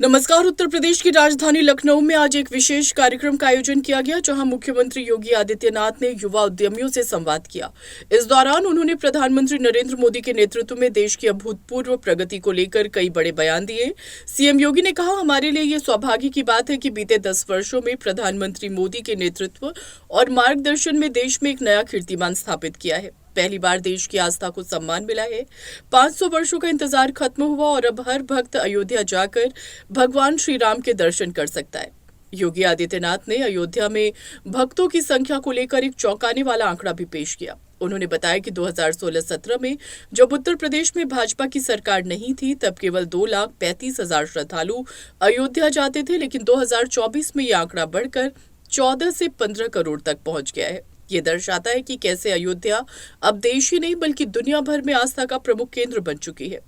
नमस्कार। उत्तर प्रदेश की राजधानी लखनऊ में आज एक विशेष कार्यक्रम का आयोजन किया गया, जहां मुख्यमंत्री योगी आदित्यनाथ ने युवा उद्यमियों से संवाद किया। इस दौरान उन्होंने प्रधानमंत्री नरेंद्र मोदी के नेतृत्व में देश की अभूतपूर्व प्रगति को लेकर कई बड़े बयान दिए। सीएम योगी ने कहा, हमारे लिए ये सौभाग्य की बात है कि बीते 10 वर्षों में प्रधानमंत्री मोदी के नेतृत्व और मार्गदर्शन में देश में एक नया कीर्तिमान स्थापित किया है। पहली बार देश की आस्था को सम्मान मिला है। 500 वर्षों का इंतजार खत्म हुआ और अब हर भक्त अयोध्या जाकर भगवान श्री राम के दर्शन कर सकता है। योगी आदित्यनाथ ने अयोध्या में भक्तों की संख्या को लेकर एक चौंकाने वाला आंकड़ा भी पेश किया। उन्होंने बताया कि 2016-17 में जब उत्तर प्रदेश में भाजपा की सरकार नहीं थी, तब केवल 2,35,000 श्रद्धालु अयोध्या जाते थे, लेकिन 2024 में यह आंकड़ा बढ़कर 14 से 15 करोड़ तक पहुंच गया है। ये दर्शाता है कि कैसे अयोध्या अब देश ही नहीं बल्कि दुनिया भर में आस्था का प्रमुख केंद्र बन चुकी है।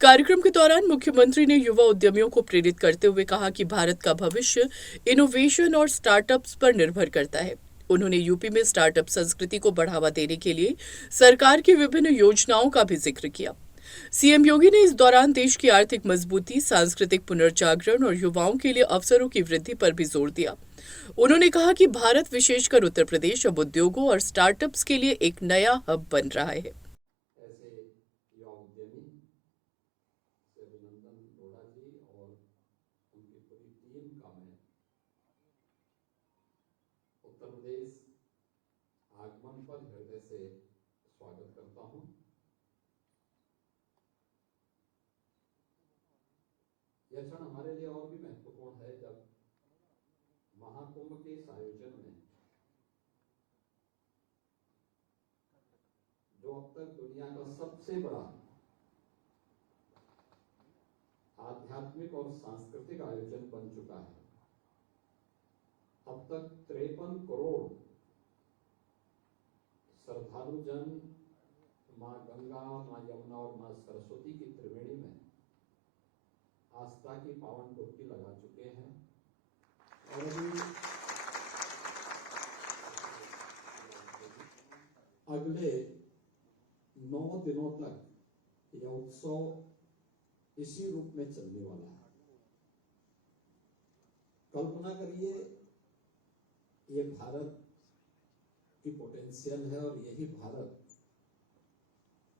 कार्यक्रम के दौरान मुख्यमंत्री ने युवा उद्यमियों को प्रेरित करते हुए कहा कि भारत का भविष्य इनोवेशन और स्टार्टअप्स पर निर्भर करता है। उन्होंने यूपी में स्टार्टअप संस्कृति को बढ़ावा देने के लिए सरकार की विभिन्न योजनाओं का भी जिक्र किया। सीएम योगी ने इस दौरान देश की आर्थिक मजबूती, सांस्कृतिक पुनर्जागरण और युवाओं के लिए अवसरों की वृद्धि पर भी जोर दिया। उन्होंने कहा कि भारत, विशेषकर उत्तर प्रदेश, अब उद्योगों और स्टार्टअप्स के लिए एक नया हब बन रहा है। ऐसे युवा उद्यमी से अभिनंदन लोढ़ा जी और उनकी पूरी टीम का मैं उत्तर प्रदेश आगमन पर हृदय से स्वागत करता हूं। यह क्षण हमारे लिए और भी महत्वपूर्ण है जब महाकुंभ के इस आयोजन में जो अब तक दुनिया का सबसे बड़ा आध्यात्मिक और सांस्कृतिक आयोजन बन चुका है। अब तक 53 करोड़ श्रद्धालु जन मां गंगा, मां यमुना और मां सरस्वती की त्रिवेणी में आस्था की पावन डुबकी लगा चुके हैं और अगले 9 दिनों तक यह उत्सव इसी रूप में चलने वाला है। कल्पना करिए, ये भारत की पोटेंशियल है और यही भारत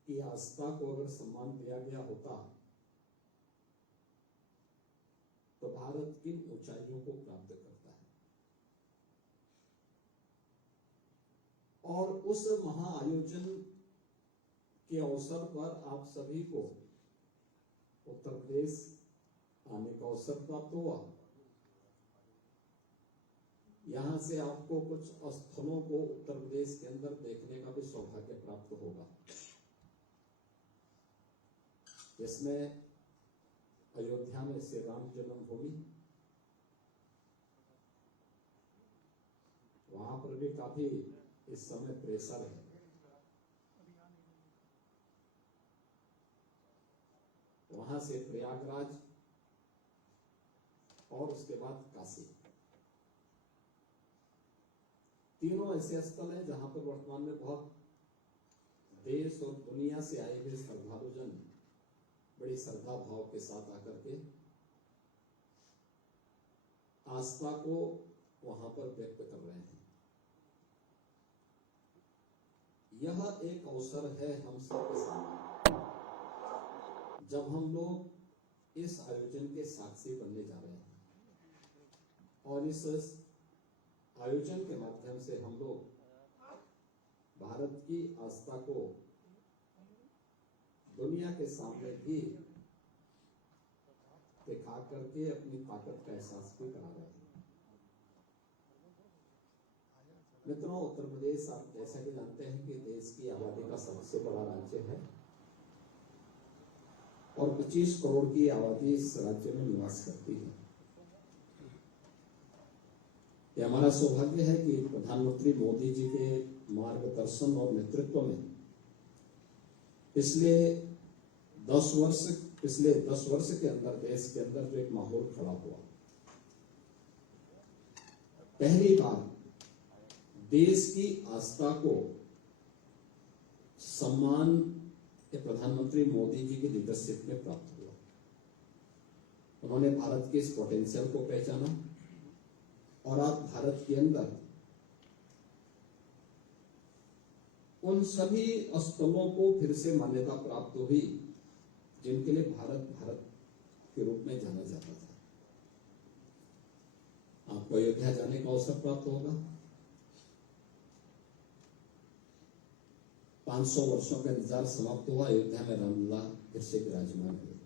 की आस्था को अगर सम्मान दिया गया होता तो भारत किन ऊंचाइयों को प्राप्त करता है। और उस महाआयोजन के अवसर पर आप सभी को उत्तर प्रदेश आने का अवसर प्राप्त हुआ। यहां से आपको कुछ स्थलों को उत्तर प्रदेश के अंदर देखने का भी सौभाग्य प्राप्त होगा। इसमें अयोध्या में श्री राम जन्मभूमि, वहां पर भी काफी इस समय प्रेशर है। वहां से प्रयागराज और उसके बाद काशी, तीनों ऐसे स्थल हैं जहां पर वर्तमान में बहुत देश और दुनिया से आए हुए श्रद्धालु जन बड़ी श्रद्धा भाव के साथ आकर के आस्था को वहां पर व्यक्त कर रहे हैं। यह एक अवसर है हम सबके सामने, जब हम लोग इस आयोजन के साक्षी बनने जा रहे हैं और इस आयोजन के माध्यम से हम लोग भारत की आस्था को दुनिया के सामने भी दिखा करके अपनी ताकत का एहसास भी करा रहे हैं। मित्रों, उत्तर प्रदेश आप जैसा कि जानते हैं कि देश की आबादी का सबसे बड़ा राज्य है और 25 करोड़ की आबादी इस राज्य में निवास करती है। यह हमारा सौभाग्य है कि प्रधानमंत्री मोदी जी के मार्गदर्शन और नेतृत्व में पिछले 10 वर्ष के अंदर देश के अंदर जो एक माहौल खड़ा हुआ, पहली बार देश की आस्था को सम्मान प्रधानमंत्री मोदी जी की लीडरशिप में प्राप्त हुआ। उन्होंने भारत के इस पोटेंशियल को पहचाना और आज भारत के अंदर उन सभी स्थलों को फिर से मान्यता प्राप्त हुई जिनके लिए भारत भारत के रूप में जाना जाता था। आपको अयोध्या जाने का अवसर प्राप्त होगा। 500 वर्षों का इंतजार समाप्त हुआ। अयोध्या में रामलला फिर से विराजमान हुए।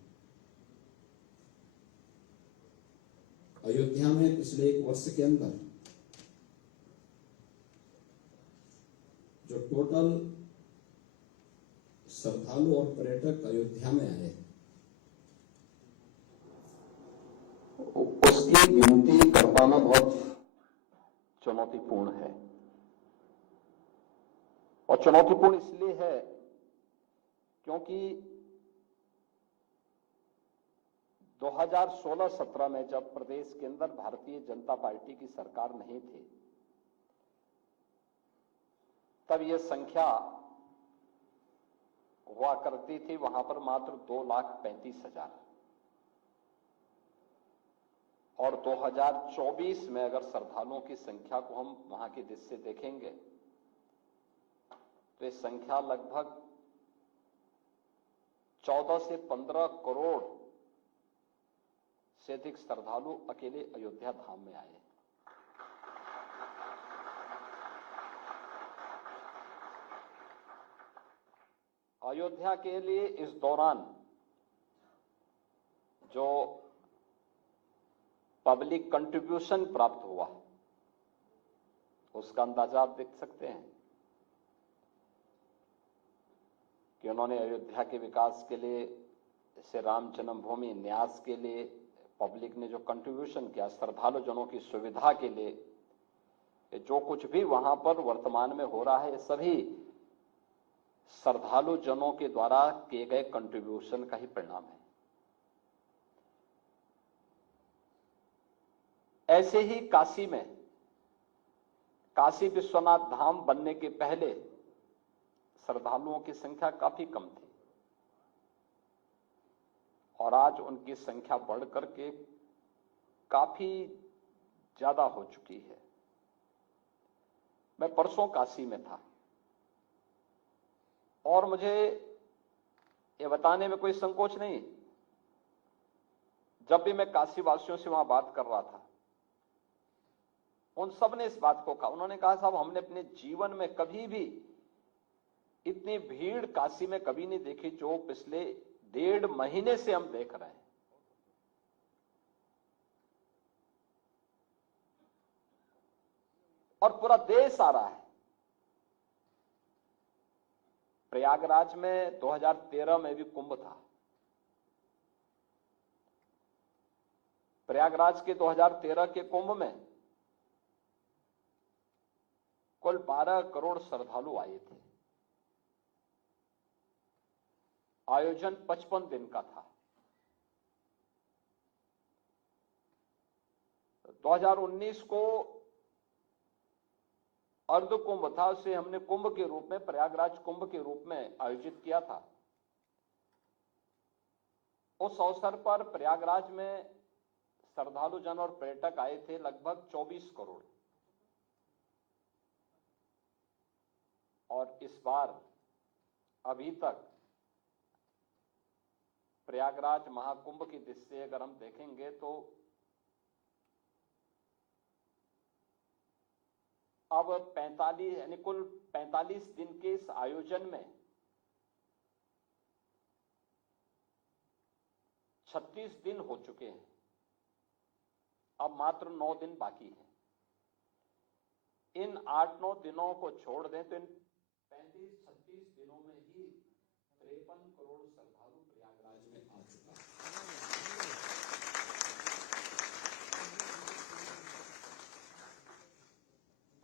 अयोध्या में पिछले 1 वर्ष के अंदर जो टोटल श्रद्धालु और पर्यटक अयोध्या में आए, उसकी गिनती कर पाना बहुत चुनौतीपूर्ण है। और चुनौतीपूर्ण इसलिए है क्योंकि 2016-17 में जब प्रदेश के अंदर भारतीय जनता पार्टी की सरकार नहीं थी, तब यह संख्या हुआ करती थी वहां पर मात्र 2,35,000। और 2024 में अगर श्रद्धालुओं की संख्या को हम वहां की दृष्टि से देखेंगे तो ये संख्या लगभग 14 से 15 करोड़ से अधिक श्रद्धालु अकेले अयोध्या धाम में आए। अयोध्या के लिए इस दौरान जो पब्लिक कंट्रीब्यूशन प्राप्त हुआ उसका अंदाजा आप देख सकते हैं कि उन्होंने अयोध्या के विकास के लिए, जैसे राम जन्मभूमि न्यास के लिए पब्लिक ने जो कंट्रीब्यूशन किया, श्रद्धालु जनों की सुविधा के लिए, जो कुछ भी वहां पर वर्तमान में हो रहा है, सभी श्रद्धालु जनों के द्वारा किए गए कंट्रीब्यूशन का ही परिणाम है। ऐसे ही काशी में, काशी विश्वनाथ धाम बनने के पहले श्रद्धालुओं की संख्या काफी कम थी और आज उनकी संख्या बढ़ करके काफी ज्यादा हो चुकी है। मैं परसों काशी में था और मुझे ये बताने में कोई संकोच नहीं, जब भी मैं काशी वासियों से वहां बात कर रहा था, उन सब ने इस बात को कहा। उन्होंने कहा, साहब हमने अपने जीवन में कभी भी इतनी भीड़ काशी में कभी नहीं देखी जो पिछले 1.5 महीने से हम देख रहे हैं। और पूरा देश आ रहा है। प्रयागराज में 2013 में भी कुंभ था। प्रयागराज के 2013 के कुंभ में कुल 12 करोड़ श्रद्धालु आए थे। आयोजन 55 दिन का था। 2019 को अर्ध कुंभ था, उसे हमने कुंभ के रूप में, प्रयागराज कुंभ के रूप में आयोजित किया था। उस अवसर पर प्रयागराज में श्रद्धालु जन और पर्यटक आए थे लगभग 24 करोड़। और इस बार अभी तक प्रयागराज महाकुंभ की दृष्टि से अगर हम देखेंगे तो अब 45 यानी कुल 45 दिन के इस आयोजन में 36 दिन हो चुके हैं। अब मात्र 9 दिन बाकी हैं। इन 8-9 दिनों को छोड़ दें तो इन 35-36 दिनों में ही 53 करोड़ श्रद्धालु प्रयागराज में आ चुका है।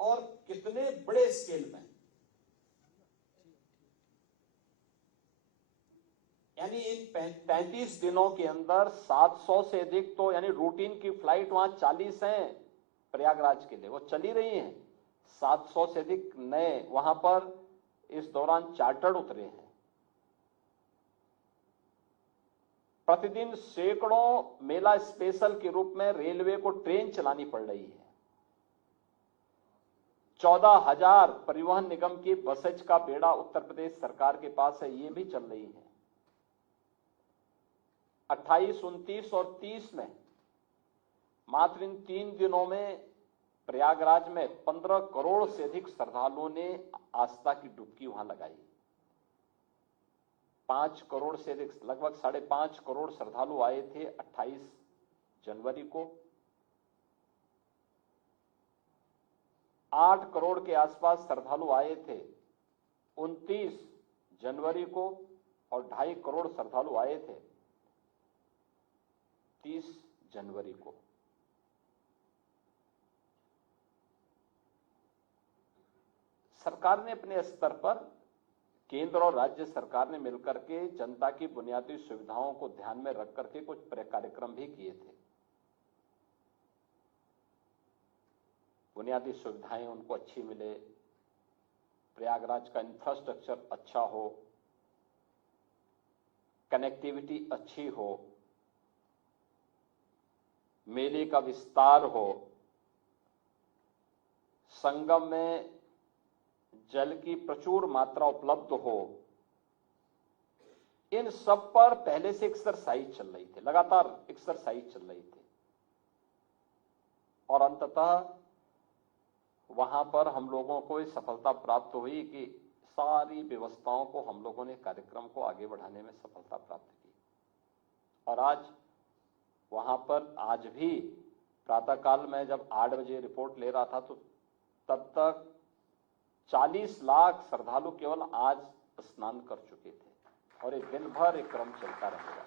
और कितने बड़े स्केल में, यानी इन 35 दिनों के अंदर 700 से अधिक तो यानी रूटीन की फ्लाइट वहां 40 हैं प्रयागराज के लिए, वो चली रही हैं। 700 से अधिक नए वहां पर इस दौरान चार्टर्ड उतरे हैं। प्रतिदिन सैकड़ों मेला स्पेशल के रूप में रेलवे को ट्रेन चलानी पड़ रही है। 14,000 परिवहन निगम की बसेज का बेड़ा उत्तर प्रदेश सरकार के पास है, ये भी चल रही है। 28, 29 और 30 में मात्र इन 3 दिनों में प्रयागराज में 15 करोड़ से अधिक श्रद्धालुओं ने आस्था की डुबकी वहां लगाई। 5 करोड़ से अधिक, लगभग 5.5 करोड़ श्रद्धालु आए थे 28 जनवरी को। 8 करोड़ के आसपास श्रद्धालु आए थे 29 जनवरी को और 2.5 करोड़ श्रद्धालु आए थे 30 जनवरी को। सरकार ने अपने स्तर पर, केंद्र और राज्य सरकार ने मिलकर के जनता की बुनियादी सुविधाओं को ध्यान में रख करके कुछ कार्यक्रम भी किए थे। बुनियादी सुविधाएं उनको अच्छी मिले, प्रयागराज का इंफ्रास्ट्रक्चर अच्छा हो, कनेक्टिविटी अच्छी हो, मेले का विस्तार हो, संगम में जल की प्रचुर मात्रा उपलब्ध हो। इन सब पर पहले से एक्सरसाइज चल रही थी, लगातार एक्सरसाइज चल रही थी और अंततः वहां पर हम लोगों को इस सफलता प्राप्त हुई कि सारी व्यवस्थाओं को हम लोगों ने, कार्यक्रम को आगे बढ़ाने में सफलता प्राप्त की। और आज वहां पर, आज भी प्रातःकाल में जब 8 बजे रिपोर्ट ले रहा था तो तब तक 40 लाख श्रद्धालु केवल आज स्नान कर चुके थे और एक दिन भर एक क्रम चलता रहेगा।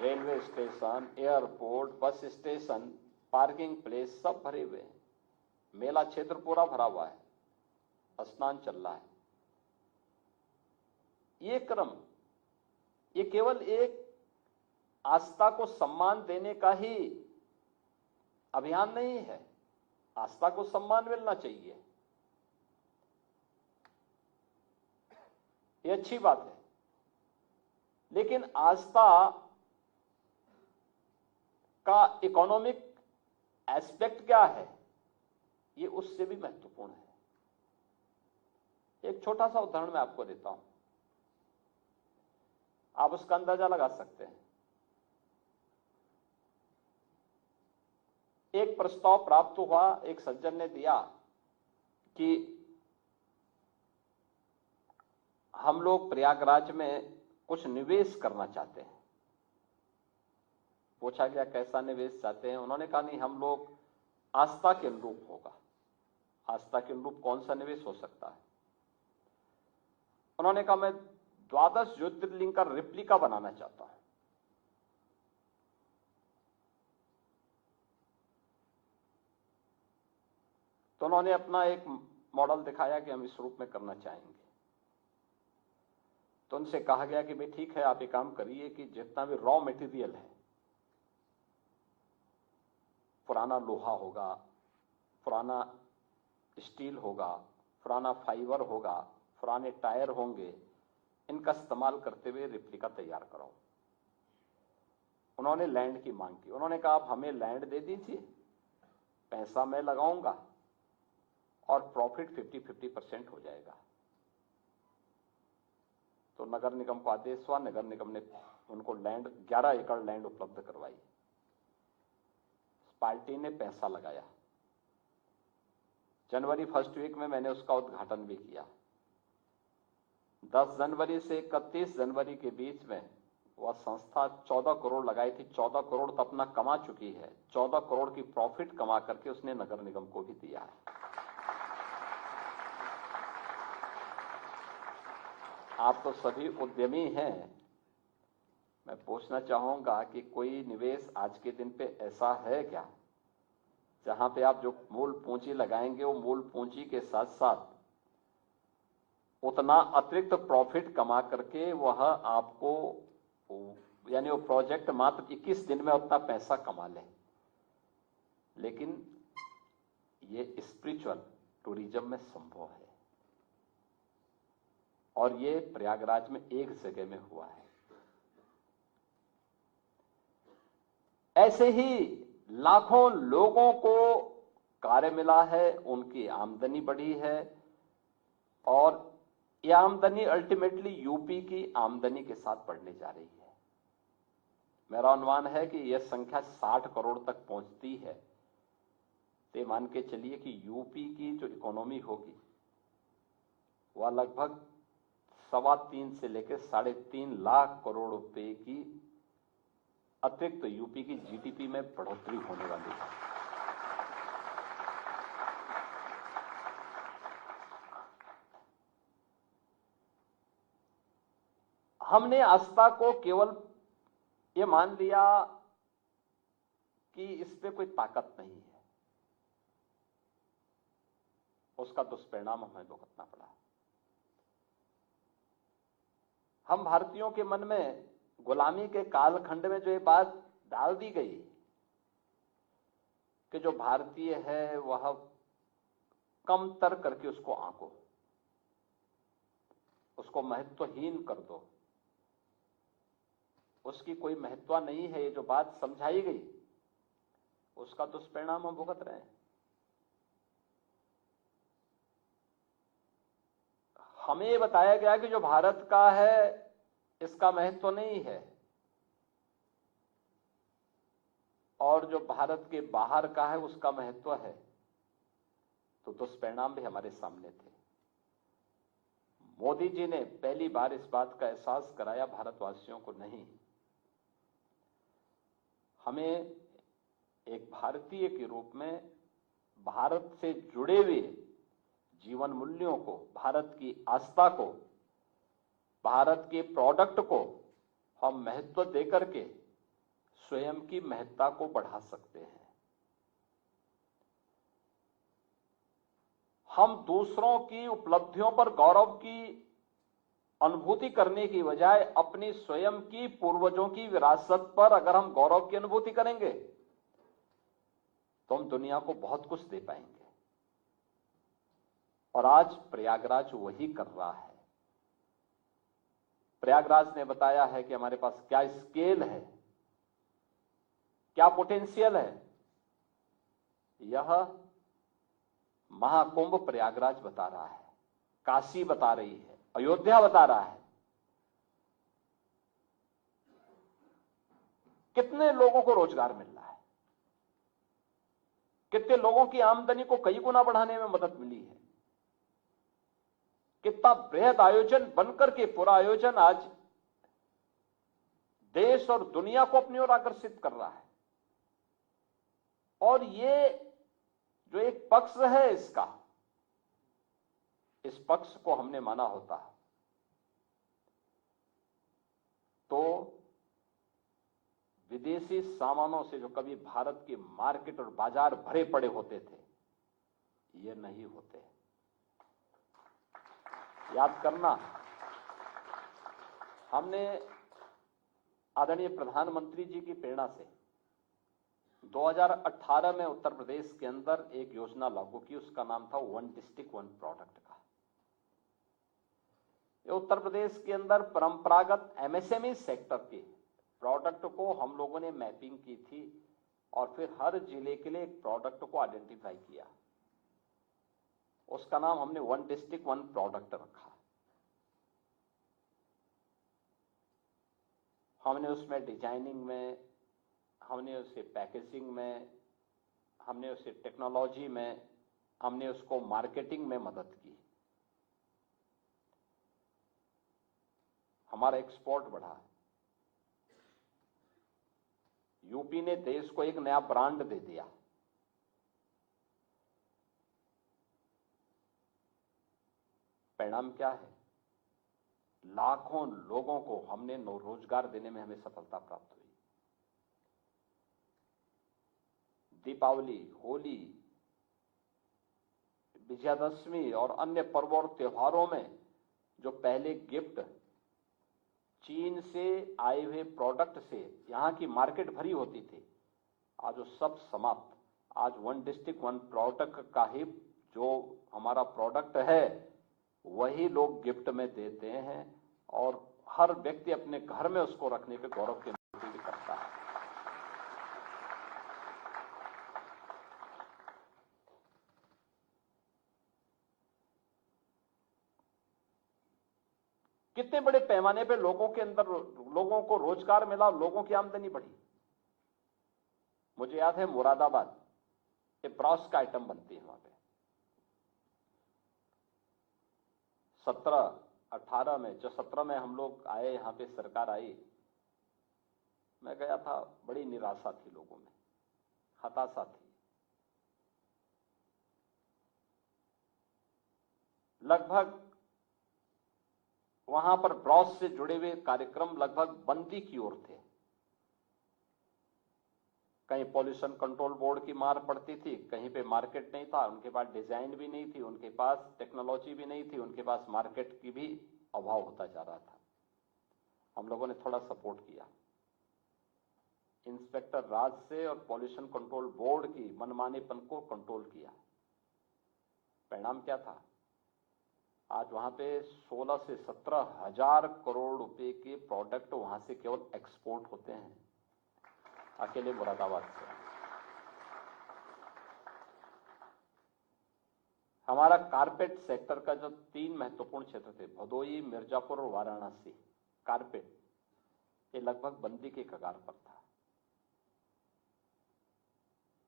Railway station, airport, bus station, parking place सब भरे हुए हैं। मेला क्षेत्र पूरा भरा हुआ है, स्नान चल रहा है। ये क्रम, ये केवल एक आस्था को सम्मान देने का ही अभियान नहीं है। आस्था को सम्मान मिलना चाहिए, ये अच्छी बात है, लेकिन आस्था का इकोनॉमिक एस्पेक्ट क्या है, ये उससे भी महत्वपूर्ण है। एक छोटा सा उदाहरण मैं आपको देता हूं, आप उसका अंदाजा लगा सकते हैं। एक प्रस्ताव प्राप्त हुआ, एक सज्जन ने दिया कि हम लोग प्रयागराज में कुछ निवेश करना चाहते हैं। पूछा गया कैसा निवेश चाहते हैं, उन्होंने कहा नहीं, हम लोग आस्था के अनुरूप होगा। आस्था के अनुरूप कौन सा निवेश हो सकता है? उन्होंने कहा मैं 12 ज्योतिर्लिंग का रिप्लिका बनाना चाहता हूं। तो उन्होंने अपना एक मॉडल दिखाया कि हम इस रूप में करना चाहेंगे। तो उनसे कहा गया कि भाई ठीक है, आप एक काम करिए कि जितना भी रॉ मटेरियल है, पुराना लोहा होगा, पुराना स्टील होगा, पुराना फाइबर होगा, पुराने टायर होंगे, इनका इस्तेमाल करते हुए रिप्लिका तैयार कराओ। उन्होंने लैंड की मांग की। उन्होंने कहा आप हमें लैंड दे दीजिए, पैसा मैं लगाऊंगा और प्रॉफिट 50-50% हो जाएगा। तो नगर निगम को आदेश हुआ, नगर निगम ने उनको लैंड, 11 एकड़ लैंड उपलब्ध करवाई। पार्टी ने पैसा लगाया। जनवरी फर्स्ट वीक में मैंने उसका उद्घाटन भी किया। 10 जनवरी से 31 जनवरी के बीच में वह संस्था 14 करोड़ लगाई थी। 14 करोड़ तो अपना कमा चुकी है, 14 करोड़ की प्रॉफिट कमा करके उसने नगर निगम को भी दिया है। आप तो सभी उद्यमी हैं, मैं पूछना चाहूंगा कि कोई निवेश आज के दिन पे ऐसा है क्या जहां पे आप जो मूल पूंजी लगाएंगे वो मूल पूंजी के साथ साथ उतना अतिरिक्त प्रॉफिट कमा करके वह आपको, यानी वो प्रोजेक्ट मात्र 21 दिन में उतना पैसा कमा ले। लेकिन ये स्पिरिचुअल टूरिज्म में संभव है और ये प्रयागराज में एक जगह में हुआ है। ऐसे ही लाखों लोगों को कार्य मिला है, उनकी आमदनी बढ़ी है और यह आमदनी अल्टीमेटली यूपी की आमदनी के साथ बढ़ने जा रही है। मेरा अनुमान है कि यह संख्या 60 करोड़ तक पहुंचती है तो मान के चलिए कि यूपी की जो इकोनॉमी होगी वह लगभग 3.25 से लेकर 3.5 लाख करोड़ रुपए की अतिरिक्त यूपी की जीडीपी में बढ़ोतरी होने वाली है। हमने आस्था को केवल ये मान लिया कि इस पे कोई ताकत नहीं है, उसका दुष्परिणाम हमें भुगतना पड़ा। हम भारतीयों के मन में गुलामी के कालखंड में जो ये बात डाल दी गई कि जो भारतीय है वह कमतर करके उसको आंको, उसको महत्वहीन कर दो, उसकी कोई महत्व नहीं है, ये जो बात समझाई गई उसका दुष्परिणाम हम भुगत रहे हैं। हमें ये बताया गया कि जो भारत का है इसका महत्व नहीं है और जो भारत के बाहर का है उसका महत्व है, तो दुष्परिणाम भी हमारे सामने थे। मोदी जी ने पहली बार इस बात का एहसास कराया भारतवासियों को, नहीं, हमें एक भारतीय के रूप में भारत से जुड़े हुए जीवन मूल्यों को, भारत की आस्था को, भारत के प्रोडक्ट को हम महत्व देकर के स्वयं की महत्ता को बढ़ा सकते हैं। हम दूसरों की उपलब्धियों पर गौरव की अनुभूति करने की बजाय अपनी स्वयं की पूर्वजों की विरासत पर अगर हम गौरव की अनुभूति करेंगे तो हम दुनिया को बहुत कुछ दे पाएंगे। और आज प्रयागराज वही कर रहा है। प्रयागराज ने बताया है कि हमारे पास क्या स्केल है, क्या पोटेंशियल है। यह महाकुंभ प्रयागराज बता रहा है, काशी बता रही है, अयोध्या बता रहा है। कितने लोगों को रोजगार मिल रहा है, कितने लोगों की आमदनी को कई गुना बढ़ाने में मदद मिली है। कितना बृहद आयोजन बनकर के पूरा आयोजन आज देश और दुनिया को अपनी ओर आकर्षित कर रहा है। और ये जो एक पक्ष है इसका, इस पक्ष को हमने माना होता तो विदेशी सामानों से जो कभी भारत की मार्केट और बाजार भरे पड़े होते थे, ये नहीं होते। याद करना, हमने आदरणीय प्रधानमंत्री जी की प्रेरणा से 2018 में उत्तर प्रदेश के अंदर एक योजना लागू की, उसका नाम था वन डिस्ट्रिक्ट वन प्रोडक्ट का। ये उत्तर प्रदेश के अंदर परंपरागत एमएसएमई सेक्टर के प्रोडक्ट को हम लोगों ने मैपिंग की थी और फिर हर जिले के लिए एक प्रोडक्ट को आइडेंटिफाई किया। उसका नाम हमने वन डिस्ट्रिक्ट वन प्रोडक्ट रखा। हमने उसमें डिजाइनिंग में, हमने उसे पैकेजिंग में, हमने उसे टेक्नोलॉजी में, हमने उसको मार्केटिंग में मदद की। हमारा एक्सपोर्ट बढ़ा। यूपी ने देश को एक नया ब्रांड दे दिया। परिणाम क्या है? लाखों लोगों को हमने रोजगार देने में हमें सफलता प्राप्त हुई। दीपावली, होली, विजयादशमी और अन्य पर्वों और त्योहारों में जो पहले गिफ्ट चीन से आए हुए प्रोडक्ट से यहां की मार्केट भरी होती थी, आज वो सब समाप्त। आज वन डिस्ट्रिक्ट वन प्रोडक्ट का ही जो हमारा प्रोडक्ट है वही लोग गिफ्ट में देते हैं और हर व्यक्ति अपने घर में उसको रखने के गौरव की अनुभूति भी करता है। कितने बड़े पैमाने पे लोगों के अंदर लोगों को रोजगार मिला, लोगों की आमदनी बढ़ी। मुझे याद है मुरादाबाद ये ब्रॉस का आइटम बनती है वहां पे 17-18 में, जो 17 में हम लोग आए, यहां पे सरकार आई, मैं गया था, बड़ी निराशा थी लोगों में, हताशा थी। लगभग वहां पर ब्रॉस से जुड़े हुए कार्यक्रम लगभग बंदी की ओर थे। कहीं पॉल्यूशन कंट्रोल बोर्ड की मार पड़ती थी, कहीं पे मार्केट नहीं था, उनके पास डिजाइन भी नहीं थी, उनके पास टेक्नोलॉजी भी नहीं थी, उनके पास मार्केट की भी अभाव होता जा रहा था। हम लोगों ने थोड़ा सपोर्ट किया, इंस्पेक्टर राज से और पॉल्यूशन कंट्रोल बोर्ड की मनमानेपन को कंट्रोल किया। परिणाम क्या था? आज वहां पे 16 से 17 हजार करोड़ रुपए के प्रोडक्ट वहां से केवल एक्सपोर्ट होते हैं, अकेले मुरादाबाद से। हमारा कारपेट सेक्टर का जो 3 महत्वपूर्ण क्षेत्र थे, भदोई, मिर्जापुर और वाराणसी, कारपेट ये लगभग बंदी के कगार पर था।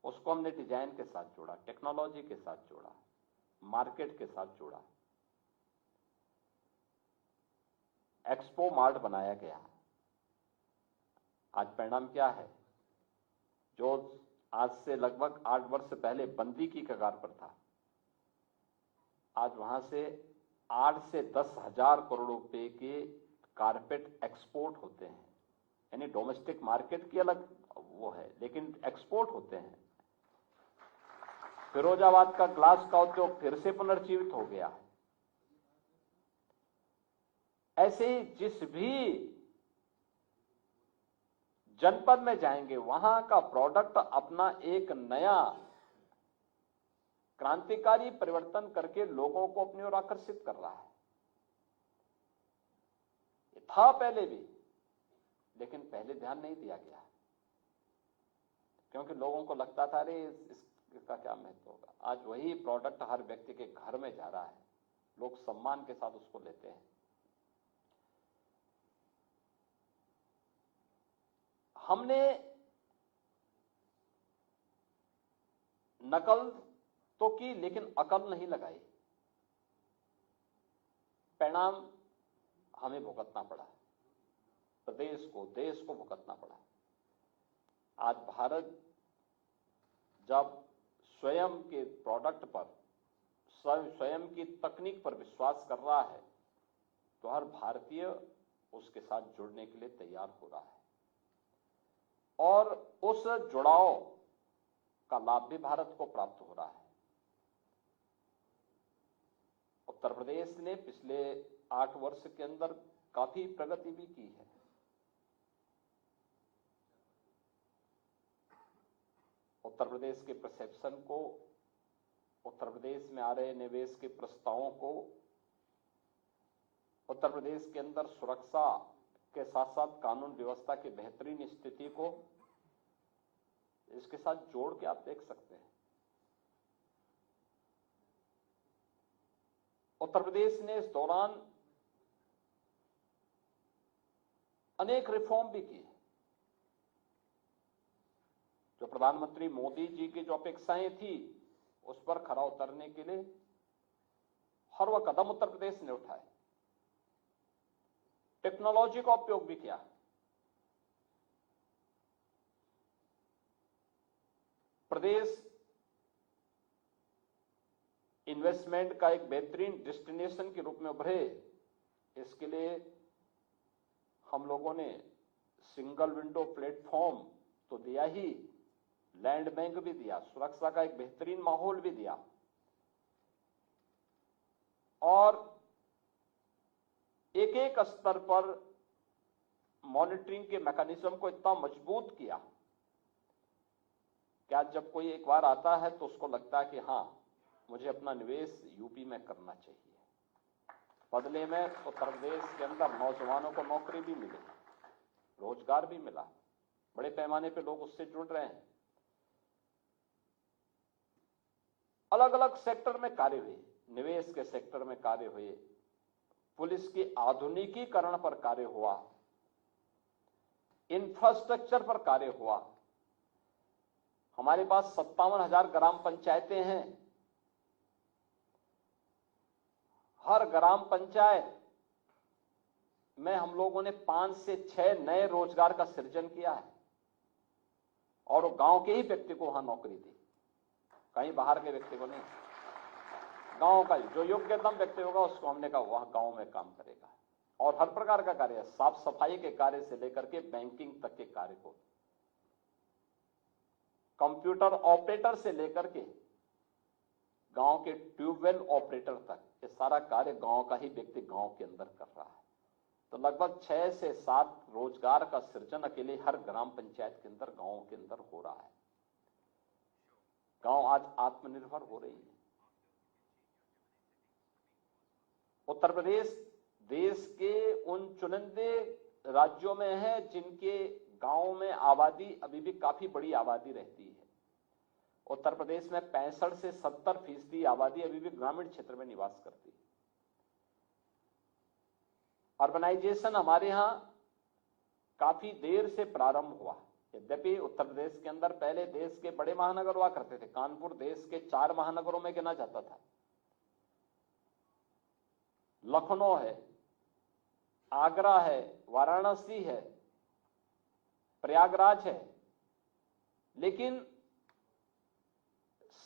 उसको हमने डिजाइन के साथ जोड़ा, टेक्नोलॉजी के साथ जोड़ा, मार्केट के साथ जोड़ा, एक्सपो मार्ट बनाया गया। आज परिणाम क्या है? जो आज से लगभग 8 वर्ष पहले बंदी की कगार पर था, आज वहां से 8 से 10 हजार करोड़ रुपए के कारपेट एक्सपोर्ट होते हैं। यानी डोमेस्टिक मार्केट की अलग वो है, लेकिन एक्सपोर्ट होते हैं। फिरोजाबाद का ग्लास का उद्योग फिर से पुनर्जीवित हो गया है। ऐसे ही जिस भी जनपद में जाएंगे वहां का प्रोडक्ट अपना एक नया क्रांतिकारी परिवर्तन करके लोगों को अपनी ओर आकर्षित कर रहा है। ये था पहले भी, लेकिन पहले ध्यान नहीं दिया गया, क्योंकि लोगों को लगता था अरे इसका क्या महत्व होगा। आज वही प्रोडक्ट हर व्यक्ति के घर में जा रहा है, लोग सम्मान के साथ उसको लेते हैं। हमने नकल तो की, लेकिन अकल नहीं लगाई। परिणाम हमें भुगतना पड़ा, प्रदेश को, देश को भुगतना पड़ा। आज भारत जब स्वयं के प्रोडक्ट पर, स्वयं की तकनीक पर विश्वास कर रहा है, तो हर भारतीय उसके साथ जुड़ने के लिए तैयार हो रहा है, और उस जुड़ाव का लाभ भी भारत को प्राप्त हो रहा है। उत्तर प्रदेश ने पिछले 8 वर्ष के अंदर काफी प्रगति भी की है। उत्तर प्रदेश के परसेप्शन को, उत्तर प्रदेश में आ रहे निवेश के प्रस्तावों को, उत्तर प्रदेश के अंदर सुरक्षा के साथ साथ कानून व्यवस्था की बेहतरीन स्थिति को, इसके साथ जोड़ के आप देख सकते हैं। उत्तर प्रदेश ने इस दौरान अनेक रिफॉर्म भी किए। जो प्रधानमंत्री मोदी जी की जो अपेक्षाएं थी, उस पर खरा उतरने के लिए हर वह कदम उत्तर प्रदेश ने उठाए। टेक्नोलॉजी का उपयोग भी किया। प्रदेश इन्वेस्टमेंट का एक बेहतरीन डेस्टिनेशन के रूप में उभरे, इसके लिए हम लोगों ने सिंगल विंडो प्लेटफॉर्म तो दिया ही, लैंड बैंक भी दिया, सुरक्षा का एक बेहतरीन माहौल भी दिया, और एक एक स्तर पर मॉनिटरिंग के मैकेनिज्म को इतना मजबूत किया कि आज जब कोई एक बार आता है तो उसको लगता है कि हां, मुझे अपना निवेश यूपी में करना चाहिए। बदले में उत्तर प्रदेश के अंदर नौजवानों को नौकरी भी मिली, रोजगार भी मिला, बड़े पैमाने पे लोग उससे जुड़ रहे हैं। अलग अलग सेक्टर में कार्य हुए, निवेश के सेक्टर में कार्य हुए, पुलिस की आधुनिकीकरण पर कार्य हुआ, इंफ्रास्ट्रक्चर पर कार्य हुआ। हमारे पास 57,000 ग्राम पंचायतें हैं। हर ग्राम पंचायत में हम लोगों ने 5 से 6 नए रोजगार का सृजन किया है और वो गांव के ही व्यक्ति को वहां नौकरी दी, कहीं बाहर के व्यक्ति को नहीं। गांव का जो योग्यतम व्यक्ति होगा उसको हमने कहा वहां गांव में काम करेगा। और हर प्रकार का कार्य, साफ सफाई के कार्य से लेकर के बैंकिंग तक के कार्य को, कंप्यूटर ऑपरेटर से लेकर के गांव के ट्यूबवेल ऑपरेटर तक, ये सारा कार्य गांव का ही व्यक्ति गांव के अंदर कर रहा है। तो लगभग 6 से 7 रोजगार का सृजन अकेले हर ग्राम पंचायत के अंदर, गांव के अंदर हो रहा है। गांव आज आत्मनिर्भर हो रही है। उत्तर प्रदेश देश के उन चुनिंदे राज्यों में है जिनके गांव में आबादी अभी भी काफी बड़ी आबादी रहती है। उत्तर प्रदेश में 65 से 70% आबादी अभी भी ग्रामीण क्षेत्र में निवास करती है। अर्बनाइजेशन हमारे यहां काफी देर से प्रारंभ हुआ। यद्यपि उत्तर प्रदेश के अंदर पहले देश के बड़े महानगर हुआ करते थे। कानपुर देश के 4 महानगरों में गिना जाता था। लखनऊ है, आगरा है, वाराणसी है, प्रयागराज है। लेकिन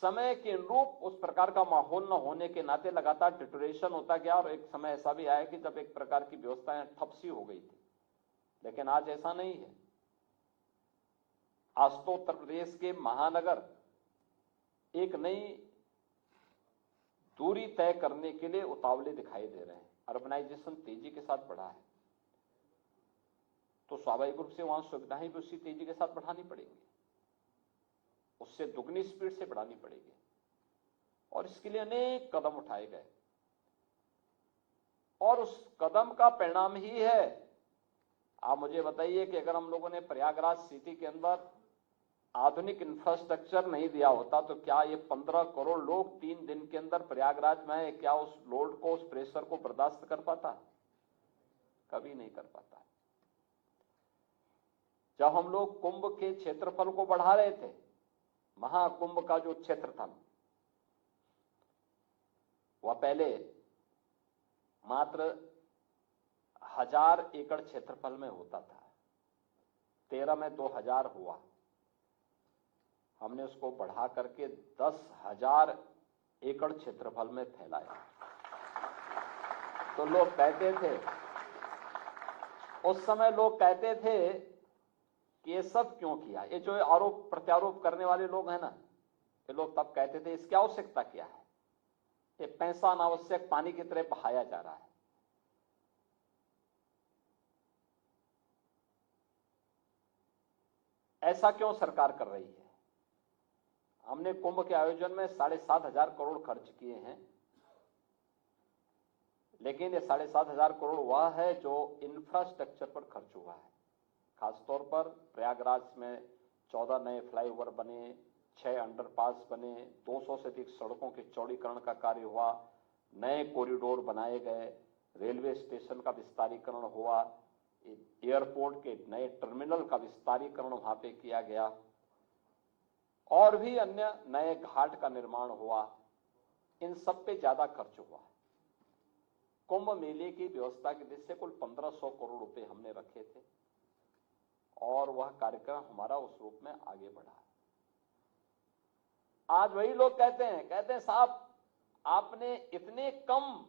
समय के अनुरूप उस प्रकार का माहौल न होने के नाते लगातार डिटोरेशन होता गया और एक समय ऐसा भी आया कि जब एक प्रकार की व्यवस्थाएं ठप सी हो गई थी। लेकिन आज ऐसा नहीं है। आज तो उत्तर प्रदेश के महानगर एक नई दूरी तय करने के लिए उतावले दिखाई दे रहे हैं। अर्बनाइजेशन तेजी के साथ बढ़ा है तो स्वाभाविक रूप से वहां सुविधाएं भी उसी तेजी के साथ बढ़ानी पड़ेंगी, उससे दुगनी स्पीड से बढ़ानी पड़ेगी। और इसके लिए अनेक कदम उठाए गए और उस कदम का परिणाम ही है। आप मुझे बताइए कि अगर हम लोगों ने प्रयागराज सिटी के अंदर आधुनिक इंफ्रास्ट्रक्चर नहीं दिया होता तो क्या ये 15 करोड़ लोग 3 दिन के अंदर प्रयागराज में, क्या उस लोड को, उस प्रेशर को बर्दाश्त कर पाता? कभी नहीं कर पाता। जब हम लोग कुंभ के क्षेत्रफल को बढ़ा रहे थे, महाकुंभ का जो क्षेत्र था वह पहले मात्र 1000 एकड़ क्षेत्रफल में होता था। 13 में 2000 हुआ। हमने उसको बढ़ा करके 10,000 एकड़ क्षेत्रफल में फैलाया। तो लोग कहते थे, उस समय लोग कहते थे कि ये सब क्यों किया। ये जो आरोप प्रत्यारोप करने वाले लोग हैं ना, ये लोग तब कहते थे इसकी आवश्यकता क्या है, ये पैसा अनावश्यक पानी की तरह बहाया जा रहा है। ऐसा क्यों सरकार कर रही है? हमने कुंभ के आयोजन में 7,500 करोड़ खर्च किए हैं, लेकिन ये 7,500 करोड़ वह है जो इंफ्रास्ट्रक्चर पर खर्च हुआ है। खासतौर पर प्रयागराज में 14 नए फ्लाईओवर बने, 6 अंडरपास बने, 200 से अधिक सड़कों के चौड़ीकरण का कार्य हुआ, नए कॉरिडोर बनाए गए, रेलवे स्टेशन का विस्तारीकरण हुआ, एयरपोर्ट के नए टर्मिनल का विस्तारीकरण वहां पे किया गया और भी अन्य नए घाट का निर्माण हुआ। इन सब पे ज्यादा खर्च हुआ। कुंभ मेले की व्यवस्था की दृष्टि से कुल 1500 करोड़ रुपए हमने रखे थे और वह कार्यक्रम हमारा उस रूप में आगे बढ़ा। आज वही लोग कहते हैं साहब आपने इतने कम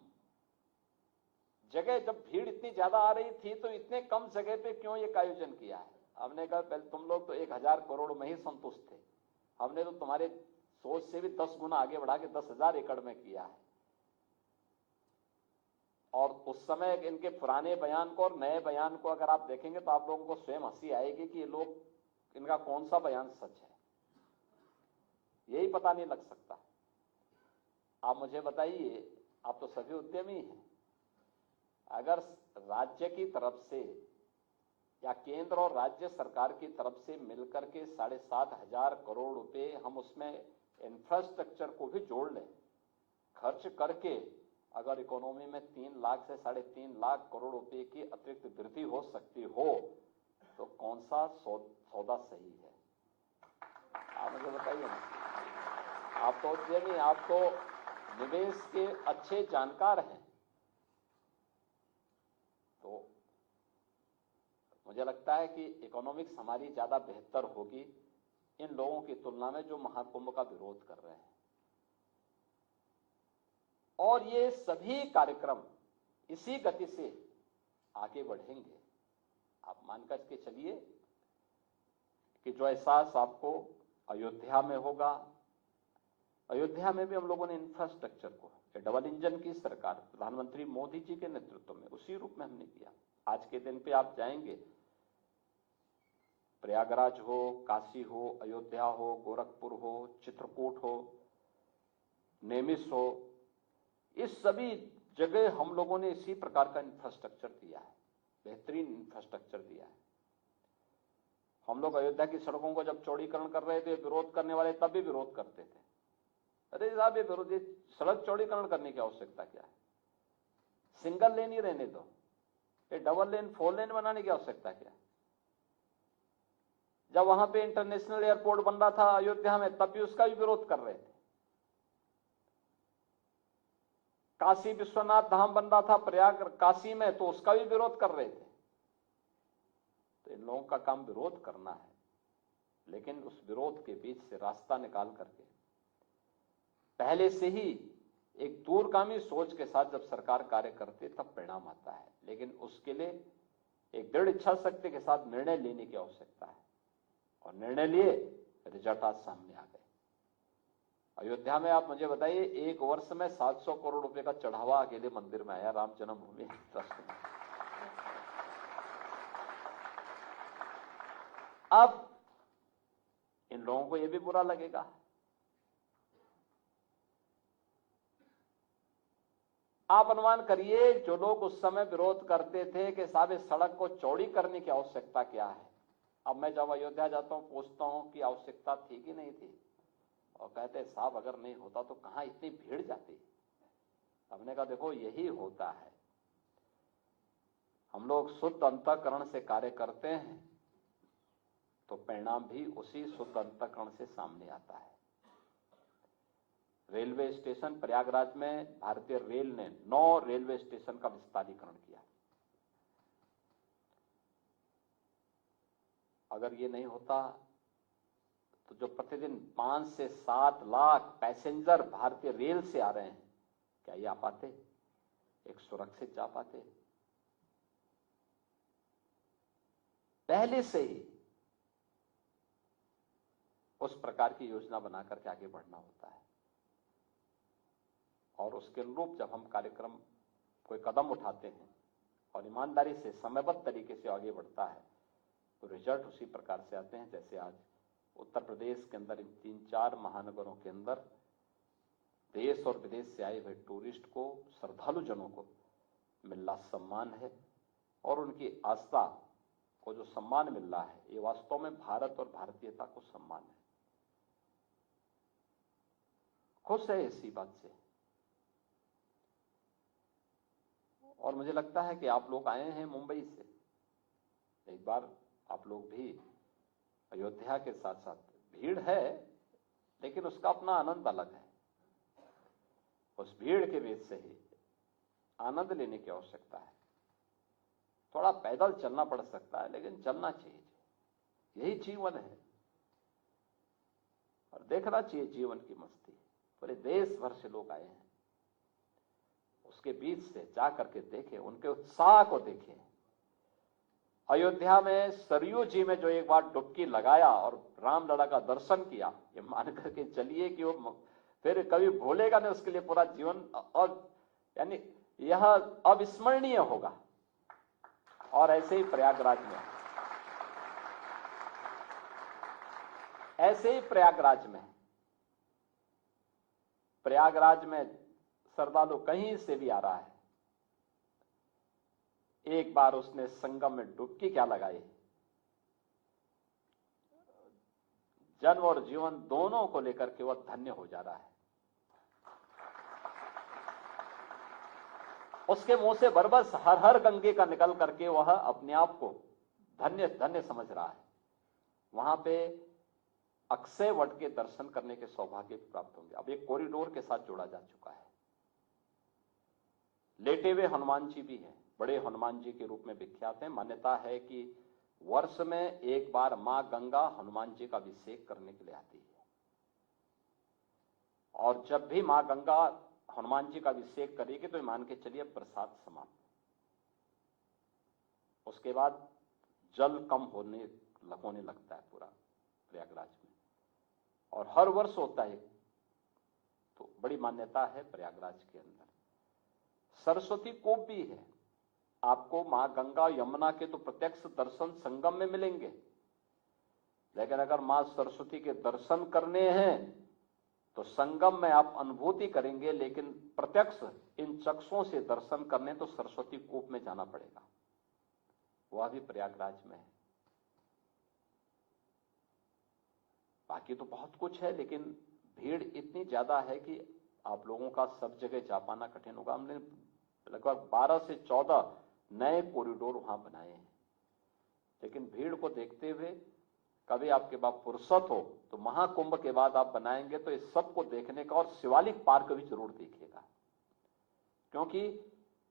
जगह, जब भीड़ इतनी ज्यादा आ रही थी तो इतने कम जगह पे क्यों ये आयोजन किया है। हमने कहा पहले तुम लोग तो 1000 करोड़ में ही संतुष्ट थे, हमने तो तुम्हारे सोच से भी 10 गुना आगे बढ़ा के 10,000 एकड़ में किया है। और उस समय इनके पुराने बयान को और नए बयान को अगर आप देखेंगे तो आप लोगों को स्वयं हंसी आएगी कि ये लोग, इनका कौन सा बयान सच है, यही पता नहीं लग सकता। आप मुझे बताइए, आप तो सभी उद्यमी हैं, अगर राज्य की तरफ से या केंद्र और राज्य सरकार की तरफ से मिलकर के 7,500 करोड़ रुपए हम उसमें इंफ्रास्ट्रक्चर को भी जोड़ लें, खर्च करके अगर इकोनॉमी में 3 लाख से 3.5 लाख करोड़ रुपए की अतिरिक्त वृद्धि हो सकती हो तो कौन सा सौदा सही है? आप मुझे बताइए ना। आप तो नहीं, आप तो निवेश के अच्छे जानकार हैं। तो मुझे लगता है कि इकोनॉमिक्स हमारी ज्यादा बेहतर होगी इन लोगों की तुलना में जो महाकुंभ का विरोध कर रहे हैं। और ये सभी कार्यक्रम इसी गति से आगे बढ़ेंगे। आप मानकर के चलिए कि जो एहसास आपको अयोध्या में होगा, अयोध्या में भी हम लोगों ने इंफ्रास्ट्रक्चर को डबल इंजन की सरकार प्रधानमंत्री मोदी जी के नेतृत्व में उसी रूप में हमने किया। आज के दिन पे आप जाएंगे, प्रयागराज हो, काशी हो, अयोध्या हो, गोरखपुर हो, चित्रकूट हो, नेमिस हो, इस सभी जगह हम लोगों ने इसी प्रकार का इंफ्रास्ट्रक्चर दिया है, बेहतरीन इंफ्रास्ट्रक्चर दिया है। हम लोग अयोध्या की सड़कों को जब चौड़ीकरण कर रहे थे, विरोध करने वाले तब भी विरोध करते थे। अरे साहब, ये विरोधी सड़क चौड़ीकरण करने की आवश्यकता क्या है? सिंगल लेन ही रहने दो, ये डबल लेन 4 लेन बनाने की आवश्यकता क्या है? जब वहां पे इंटरनेशनल एयरपोर्ट बन रहा था अयोध्या में, तब भी उसका भी विरोध कर रहे थे। काशी विश्वनाथ धाम बन रहा था प्रयाग काशी में, तो उसका भी विरोध कर रहे थे। तो इन लोगों का काम विरोध करना है, लेकिन उस विरोध के बीच से रास्ता निकाल करके पहले से ही एक दूरगामी सोच के साथ जब सरकार कार्य करती है तब परिणाम आता है। लेकिन उसके लिए एक दृढ़ इच्छा शक्ति के साथ निर्णय लेने की आवश्यकता है, और निर्णय लिए, रिजल्ट आज सामने आ गए। अयोध्या में आप मुझे बताइए, 1 वर्ष में 700 करोड़ रुपए का चढ़ावा अकेले मंदिर में आया, राम जन्मभूमि ट्रस्ट में। अब इन लोगों को यह भी बुरा लगेगा। आप अनुमान करिए, जो लोग उस समय विरोध करते थे कि साहब इस सड़क को चौड़ी करने की आवश्यकता क्या है, अब मैं जब अयोध्या जाता हूं पूछता हूं कि आवश्यकता थी कि नहीं थी, और कहते साहब अगर नहीं होता तो कहां इतनी भीड़ जाती। हमने कहा देखो, यही होता है, हम लोग शुद्ध अंतःकरण से कार्य करते हैं तो परिणाम भी उसी शुद्ध अंतःकरण से सामने आता है। रेलवे स्टेशन प्रयागराज में भारतीय रेल ने 9 रेलवे स्टेशन का विस्तारीकरण किया। अगर ये नहीं होता तो जो प्रतिदिन 5 से 7 लाख पैसेंजर भारतीय रेल से आ रहे हैं, क्या ये आ पाते? एक सुरक्षित जा पाते? पहले से ही उस प्रकार की योजना बनाकर के आगे बढ़ना होता है, और उसके अनुरूप जब हम कार्यक्रम कोई कदम उठाते हैं और ईमानदारी से समयबद्ध तरीके से आगे बढ़ता है तो रिजल्ट उसी प्रकार से आते हैं। जैसे आज उत्तर प्रदेश के अंदर 3-4 महानगरों के अंदर देश और विदेश से आए हुए टूरिस्ट को, श्रद्धालु जनों को मिल रहा सम्मान है, और उनकी आस्था को जो सम्मान मिल रहा है, ये वास्तव में भारत और भारतीयता को सम्मान है। खुश है इसी बात से, और मुझे लगता है कि आप लोग आए हैं मुंबई से, एक बार आप लोग भी अयोध्या के साथ साथ, भीड़ है लेकिन उसका अपना आनंद अलग है। उस भीड़ के बीच से ही आनंद लेने की आवश्यकता है। थोड़ा पैदल चलना पड़ सकता है, लेकिन चलना चाहिए, यही जीवन है, और देखना चाहिए जीवन की मस्ती। पूरे देश भर से लोग आए हैं, उसके बीच से जा करके देखें, उनके उत्साह को देखें। अयोध्या में सरयू जी में जो एक बार डुबकी लगाया और रामलला का दर्शन किया, ये मान करके चलिए कि वो फिर कभी भूलेगा नहीं उसके लिए पूरा जीवन, और यानी यह अविस्मरणीय होगा। और ऐसे ही प्रयागराज में, ऐसे ही प्रयागराज में श्रद्धालु कहीं से भी आ रहा है, एक बार उसने संगम में डुबकी क्या लगाई, जन्म और जीवन दोनों को लेकर के वह धन्य हो जा रहा है। उसके मुंह से बरबस हर हर गंगे का निकल करके वह अपने आप को धन्य धन्य समझ रहा है। वहां पे अक्षय वट के दर्शन करने के सौभाग्य प्राप्त होंगे। अब एक कॉरिडोर के साथ जोड़ा जा चुका है। लेटे हुए हनुमान जी भी हैं, बड़े हनुमान जी के रूप में विख्यात हैं। मान्यता है कि वर्ष में एक बार मां गंगा हनुमान जी का अभिषेक करने के लिए आती है, और जब भी मां गंगा हनुमान जी का अभिषेक करेगी तो मान के चलिए प्रसाद समाप्त। उसके बाद जल कम होने लगता है पूरा प्रयागराज में, और हर वर्ष होता है। तो बड़ी मान्यता है प्रयागराज के अंदर। सरस्वती कूप भी है। आपको मां गंगा यमुना के तो प्रत्यक्ष दर्शन संगम में मिलेंगे, लेकिन अगर मां सरस्वती के दर्शन करने हैं तो संगम में आप अनुभूति करेंगे, लेकिन प्रत्यक्ष इन चक्षुओं से दर्शन करने तो सरस्वती कूप में जाना पड़ेगा। वह भी प्रयागराज में है। बाकी तो बहुत कुछ है, लेकिन भीड़ इतनी ज्यादा है कि आप लोगों का सब जगह जा पाना कठिन होगा। हमने लगभग 12 से 14 नए कॉरिडोर वहां बनाए हैं, लेकिन भीड़ को देखते हुए कभी आपके पास फुर्सत हो तो महाकुंभ के बाद आप बनाएंगे तो इस सब को देखने का, और शिवालिक पार्क भी जरूर देखिएगा, क्योंकि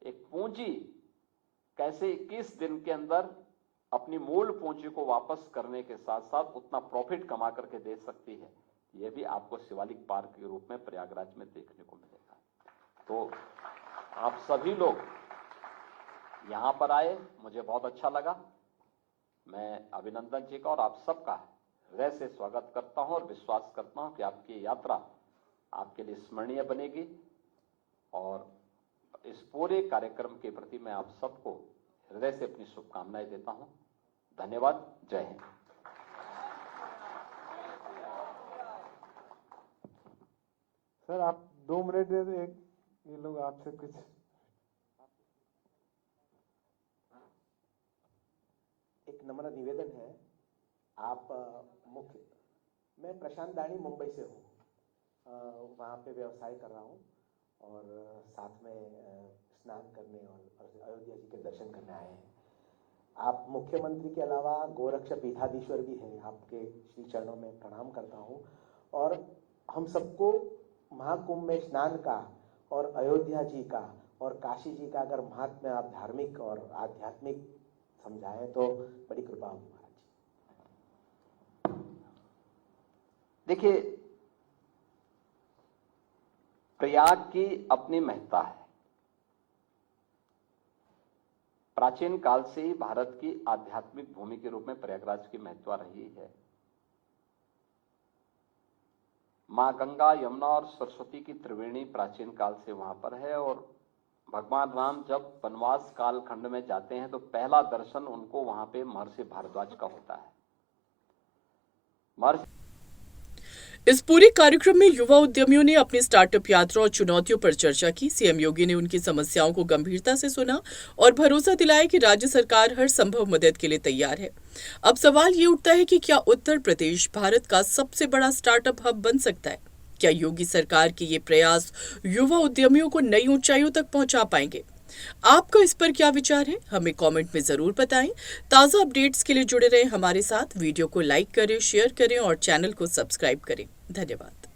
एक पूंजी कैसे 21 दिन के अंदर अपनी मूल पूंजी को वापस करने के साथ साथ उतना प्रॉफिट कमा करके दे सकती है, यह भी आपको शिवालिक पार्क के रूप में प्रयागराज में देखने को मिलेगा। तो आप सभी लोग यहां पर आए, मुझे बहुत अच्छा लगा। मैं अभिनंदन जी का और आप सबका हृदय से स्वागत करता हूं और विश्वास करता हूं कि आपकी यात्रा आपके लिए स्मरणीय बनेगी, और इस पूरे कार्यक्रम के प्रति मैं आप सबको हृदय से अपनी शुभकामनाएं देता हूं। धन्यवाद। जय हिंद। सर आप 2 मिनट दे दो, एक ये लोग आपसे कुछ। एक नम्र निवेदन है। आप मैं प्रशांत दानी मुंबई से हूँ, वहाँ पे व्यवसाय कर रहा हूँ और साथ में स्नान करने और अयोध्या जी के दर्शन करने आए हैं। आप मुख्यमंत्री के अलावा गोरक्ष पीठाधीश्वर भी हैं, आपके श्री चरणों में प्रणाम करता हूँ, और हम सबको महाकुंभ में स्नान का और अयोध्या जी का और काशी जी का अगर महात्म्य आप धार्मिक और आध्यात्मिक समझाएं तो बड़ी कृपा होगी महाराज जी। देखिए, प्रयाग की अपनी महत्ता है। प्राचीन काल से ही भारत की आध्यात्मिक भूमि के रूप में प्रयागराज की महत्ता रही है। मां गंगा, यमुना और सरस्वती की त्रिवेणी प्राचीन काल से वहां पर है, और भगवान राम जब वनवास कालखंड में जाते हैं तो पहला दर्शन उनको वहां पे महर्षि भारद्वाज का होता है। इस पूरे कार्यक्रम में युवा उद्यमियों ने अपनी स्टार्टअप यात्रा और चुनौतियों पर चर्चा की। सीएम योगी ने उनकी समस्याओं को गंभीरता से सुना और भरोसा दिलाया कि राज्य सरकार हर संभव मदद के लिए तैयार है। अब सवाल ये उठता है कि क्या उत्तर प्रदेश भारत का सबसे बड़ा स्टार्टअप हब बन सकता है? क्या योगी सरकार के ये प्रयास युवा उद्यमियों को नई ऊंचाइयों तक पहुंचा पाएंगे? आपका इस पर क्या विचार है? हमें कमेंट में जरूर बताएं। ताजा अपडेट्स के लिए जुड़े रहें हमारे साथ। वीडियो को लाइक करें, शेयर करें और चैनल को सब्सक्राइब करें। धन्यवाद।